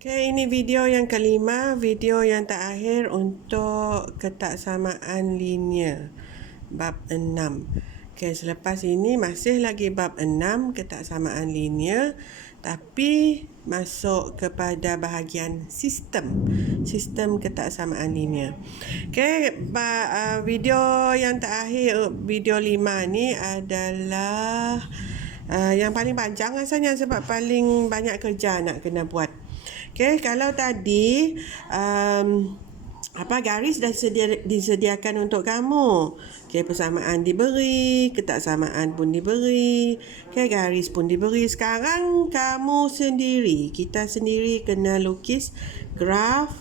Okay, ini video yang kelima, video yang terakhir untuk ketaksamaan linear bab 6. Okay, selepas ini masih lagi bab 6 ketaksamaan linear, tapi masuk kepada bahagian sistem ketaksamaan linear. Okay, video yang terakhir, video 5 ni adalah yang paling panjang rasanya sebab paling banyak kerja nak kena buat. Okay, kalau tadi garis dah disediakan untuk kamu. Okay, persamaan diberi, ketaksamaan pun diberi, okay, garis pun diberi. Sekarang kamu sendiri, kita sendiri kena lukis graf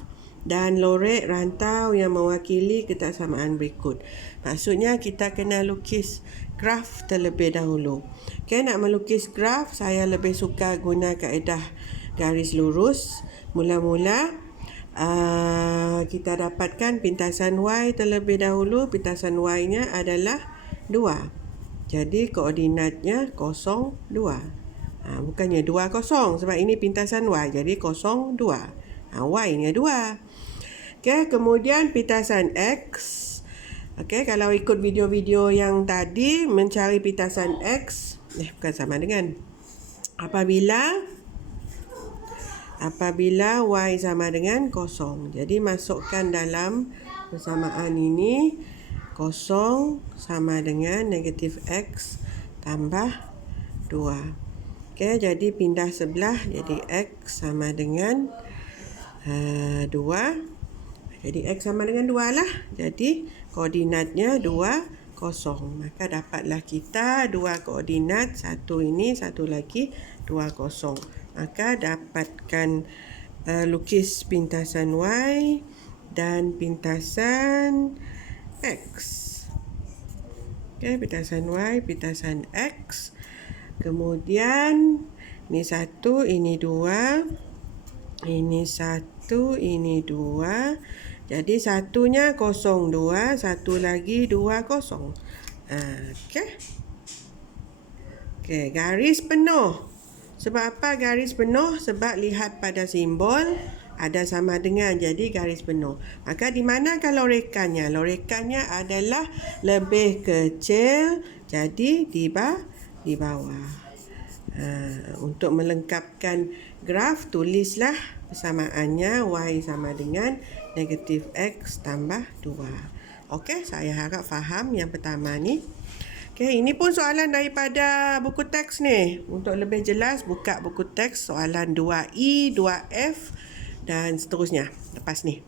dan lorek rantau yang mewakili ketaksamaan berikut. Maksudnya kita kena lukis graf terlebih dahulu. Okay, nak melukis graf, saya lebih suka guna kaedah garis lurus. Mula-mula kita dapatkan pintasan Y terlebih dahulu. Pintasan Y-nya adalah 2. Jadi koordinatnya 0, 2. Bukannya 2, 0 sebab ini pintasan Y. Jadi 0, 2. Y-nya 2. Okay, kemudian pintasan X. Okay, kalau ikut video-video yang tadi, mencari pintasan X bukan sama dengan apabila Y sama dengan 0. Jadi masukkan dalam persamaan ini 0 sama dengan negatif X tambah 2. Okay, jadi pindah sebelah, jadi X sama dengan 2. Jadi X sama dengan 2 lah. Jadi koordinatnya 2, 0. Maka dapatlah kita 2 koordinat. Satu ini, satu lagi 2, 0. Maka dapatkan lukis pintasan Y dan pintasan X. Okay, pintasan Y, pintasan X. Kemudian ini 1, ini 2. Ini 1, ini 2. Jadi satunya 0, 2. Satu lagi 2, 0. Okay, garis penuh. Sebab apa garis penuh? Sebab lihat pada simbol ada sama dengan, jadi garis penuh. Maka di mana kalau lorekannya? Lorekannya adalah lebih kecil, jadi di bawah. Untuk melengkapkan graf, tulislah persamaannya Y sama dengan negatif X tambah 2. Okey, saya harap faham yang pertama ni. Okey, ini pun soalan daripada buku teks ni. Untuk lebih jelas, buka buku teks soalan 2E, 2F dan seterusnya lepas ni.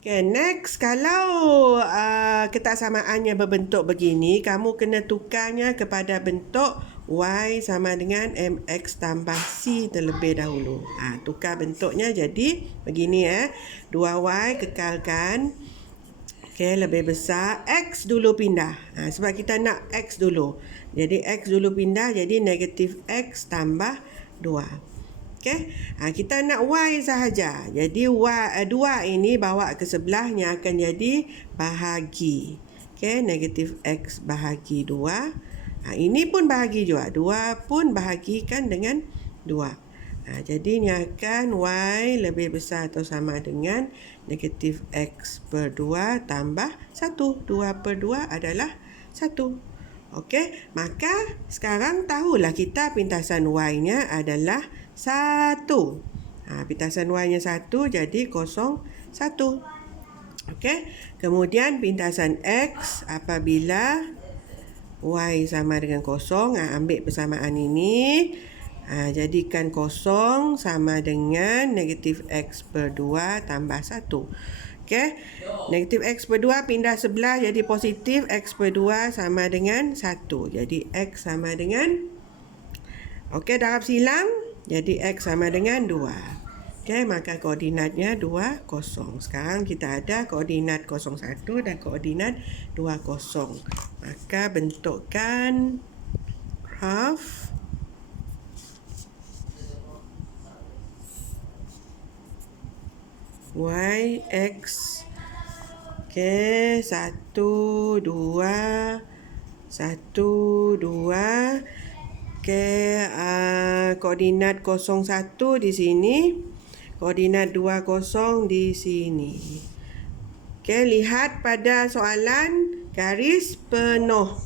Okay, next, kalau ketaksamaannya berbentuk begini, kamu kena tukarnya kepada bentuk Y sama dengan MX tambah C terlebih dahulu. Tukar bentuknya jadi begini 2Y kekalkan. Okay, lebih besar. X dulu pindah. Sebab kita nak X dulu. Jadi X dulu pindah jadi negatif X tambah 2. Okay, kita nak Y sahaja. Jadi Y 2 ini bawa ke sebelahnya akan jadi bahagi. Okay, negatif X bahagi 2. Ini pun bahagi juga. 2 pun bahagikan dengan 2. Jadi ini akan Y lebih besar atau sama dengan negatif X per 2 tambah 1. 2 per 2 adalah 1. Okey, maka sekarang tahulah kita pintasan Y-nya adalah 1. Pintasan Y-nya 1 jadi 0, 1. Okey, kemudian pintasan X apabila Y sama dengan 0, ambil persamaan ini. Jadikan 0 sama dengan negatif X per 2 tambah 1. Okay. Negatif X per 2 pindah sebelah jadi positif. X per 2 sama dengan 1. Jadi X sama dengan, okay, darab silang. Jadi X sama dengan 2. Okay, maka koordinatnya 2, 0. Sekarang kita ada koordinat 01 dan koordinat 20. Maka bentukkan graf Y, X. Okay, 1, 2. 1, 2. Okay, koordinat 01 di sini. koordinat 2, 0 di sini. Okey, lihat pada soalan garis penuh.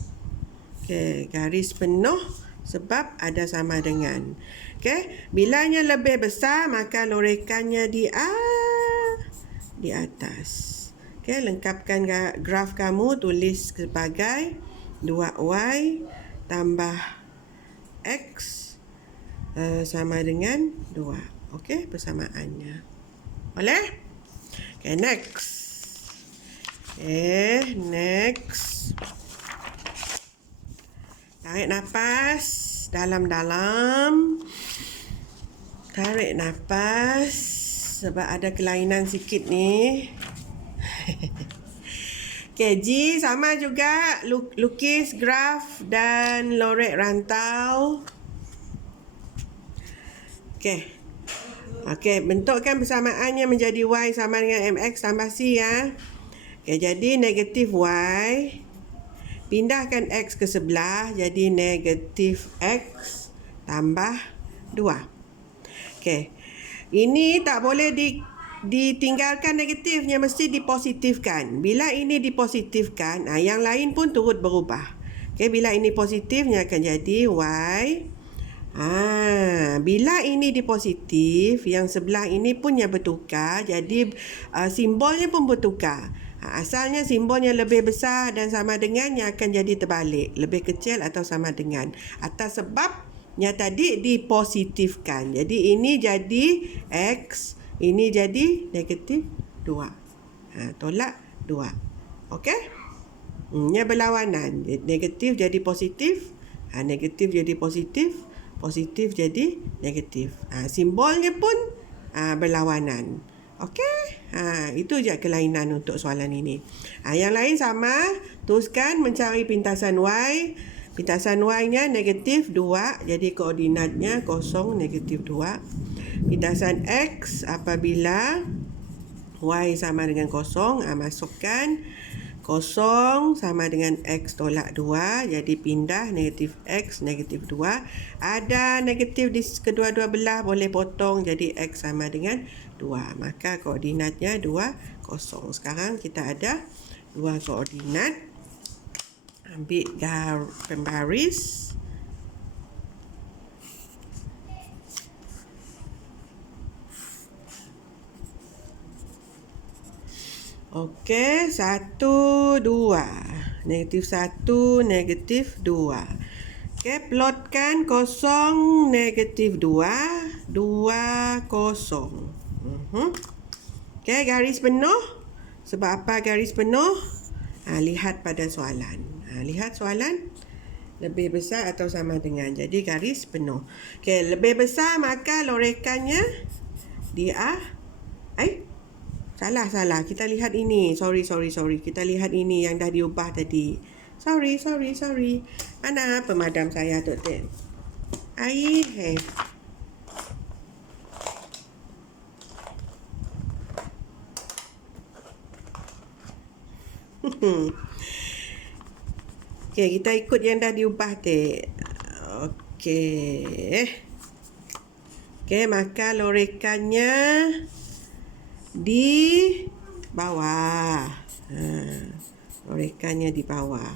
Okey, garis penuh sebab ada sama dengan. Okey, bilanya lebih besar maka lorekannya di atas. Okey, lengkapkan graf kamu, tulis sebagai 2y tambah x sama dengan 2. Okey, persamaannya. Boleh? Okey, next. Next. Tarik nafas dalam-dalam. Tarik nafas sebab ada kelainan sikit ni. Okey, G sama juga lukis graf dan lorek rantau. Okey. Okey, bentukkan persamaannya menjadi y sama dengan mx tambah c ya. Okey, jadi negatif y. Pindahkan x ke sebelah jadi negatif x tambah 2. Okey. Ini tak boleh ditinggalkan negatifnya, mesti dipositifkan. Bila ini dipositifkan, yang lain pun turut berubah. Okey, bila ini positifnya akan jadi y. Bila ini dipositif, yang sebelah ini pun yang bertukar, jadi simbolnya pun bertukar. Asalnya simbolnya lebih besar dan sama dengan, yang akan jadi terbalik, lebih kecil atau sama dengan, atas sebabnya tadi dipositifkan. Jadi ini jadi x, ini jadi negatif 2. Tolak 2. Okey? Ini berlawanan. Negatif jadi positif, negatif jadi positif, positif jadi negatif. Simbolnya pun berlawanan. Okey? Itu je kelainan untuk soalan ini. Yang lain sama. Teruskan mencari pintasan y. Pintasan y-nya negatif 2. Jadi koordinatnya 0, negatif 2. Pintasan x apabila y sama dengan 0. Masukkan 0 sama dengan x tolak 2. Jadi pindah negatif x, negatif 2. Ada negatif di kedua-dua belah, boleh potong. Jadi x sama dengan 2. Maka koordinatnya 2, 0. Sekarang kita ada 2 koordinat. Ambil pembaris. Okey, 1, 2. Negatif 1, negatif 2. Okey, plotkan 0, negatif 2, 2, 0. Okey, garis penuh. Sebab apa garis penuh? Lihat pada soalan. Lihat soalan. Lebih besar atau sama dengan. Jadi garis penuh. Okey, lebih besar maka lorekannya Salah. Kita lihat ini. Sorry. Kita lihat ini yang dah diubah tadi. Sorry. Mana pemadam saya, Tok Ted? Air. Okey, kita ikut yang dah diubah, Ted. Okey, maka lorekannya di bawah. Lorekannya di bawah.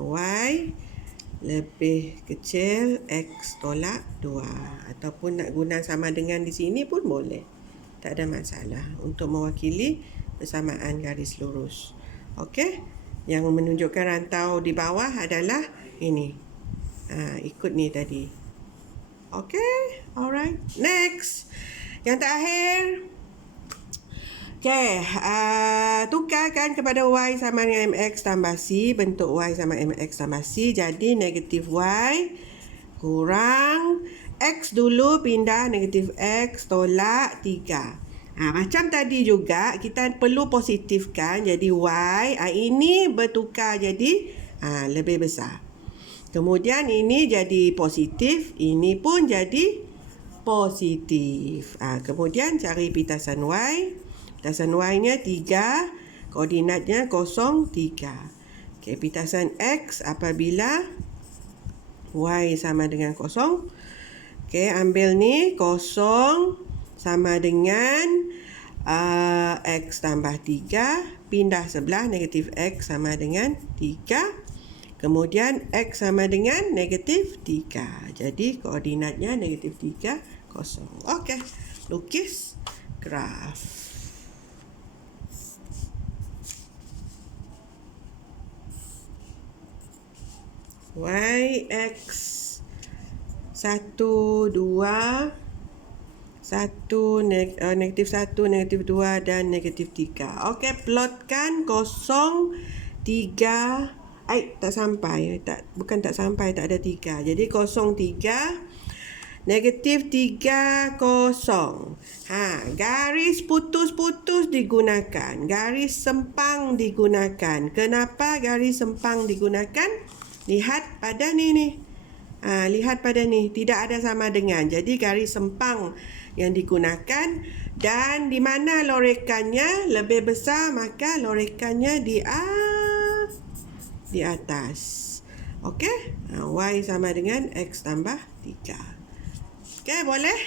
Y lebih kecil x tolak 2. Ataupun nak guna sama dengan di sini pun boleh. Tak ada masalah untuk mewakili persamaan garis lurus. Okey? Yang menunjukkan rantau di bawah adalah ini. Ikut ni tadi. Okey? Alright. Next. Yang terakhir. Okey, tukarkan kepada y sama dengan mx tambah c. Bentuk y sama mx tambah c. Jadi negatif y kurang x dulu, pindah negatif x tolak 3. Macam tadi juga kita perlu positifkan. Jadi y ini bertukar jadi lebih besar. Kemudian ini jadi positif, ini pun jadi positif. Kemudian cari pintasan y. Pintasan y-nya 3, koordinatnya 0, 3. Okey, pintasan x apabila y sama dengan 0. Okey, ambil ni 0 sama dengan X tambah 3. Pindah sebelah, negatif X sama dengan 3. Kemudian X sama dengan negatif 3. Jadi koordinatnya negatif 3, 0. Okey, lukis graf. Y, X, 1, 2, negatif 1, negatif 2 dan negatif 3. Okey, plotkan 0, 3. Tak sampai. Bukan tak sampai, tak ada 3. Jadi 0, 3, negatif 3, 0. Garis putus-putus digunakan. Garis sempang digunakan. Kenapa garis sempang digunakan? Lihat pada ni. Lihat pada ni. Tidak ada sama dengan. Jadi garis sempang yang digunakan. Dan di mana lorekannya lebih besar, maka lorekannya di atas. Okey? Y sama dengan X tambah 3. Okey, boleh?